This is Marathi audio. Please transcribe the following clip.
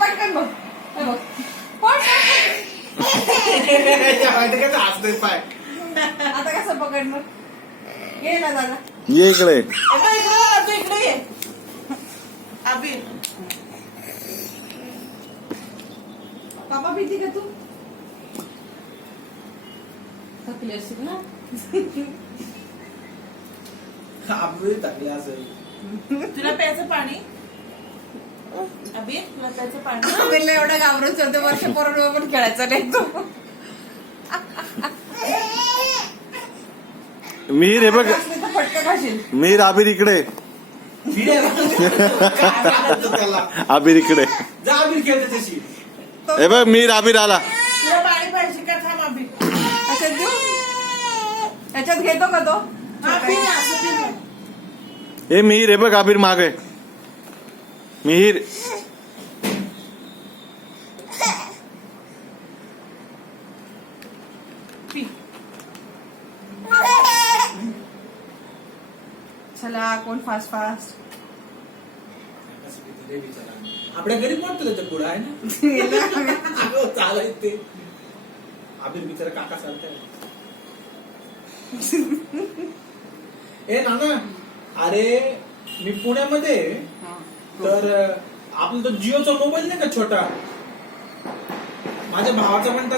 पटकन बघ पाय आता कसं पकडणार ये ना दादा ये इकडे इकडे ये अबीर पापा भीती का तू थकली असतील ना अबीर थकली असेल तुला प्यायचं पाणी अबीर तुला प्यायचं पाणी अबीरला एवढा घाबरून 14 वर्ष बरोबर पण खेळायचा नाही तो मिहीर हे बघ फटका खाशील मिहीर आबिर इकडे त्याला आबिर इकडे जा अबीर खेळ त्याच्याशी हे बघ मिहीर आबिर आला तुला पाणी पाहिजे का थांब अबीर याच्यात देऊ याच्यात घेतो का तो हे मिहीर हे बघ आबिर मागे मिहीर चला कोण फास्ट आपल्या घरी पडतो त्याच्या पुढे आहे ना चालत ते अबीर बिचारा काका सारखं ए नाना अरे मी पुण्यामध्ये तर आपला तो जिओचा मोबाईल नाही का छोटा माझ्या भावाचा पण तसा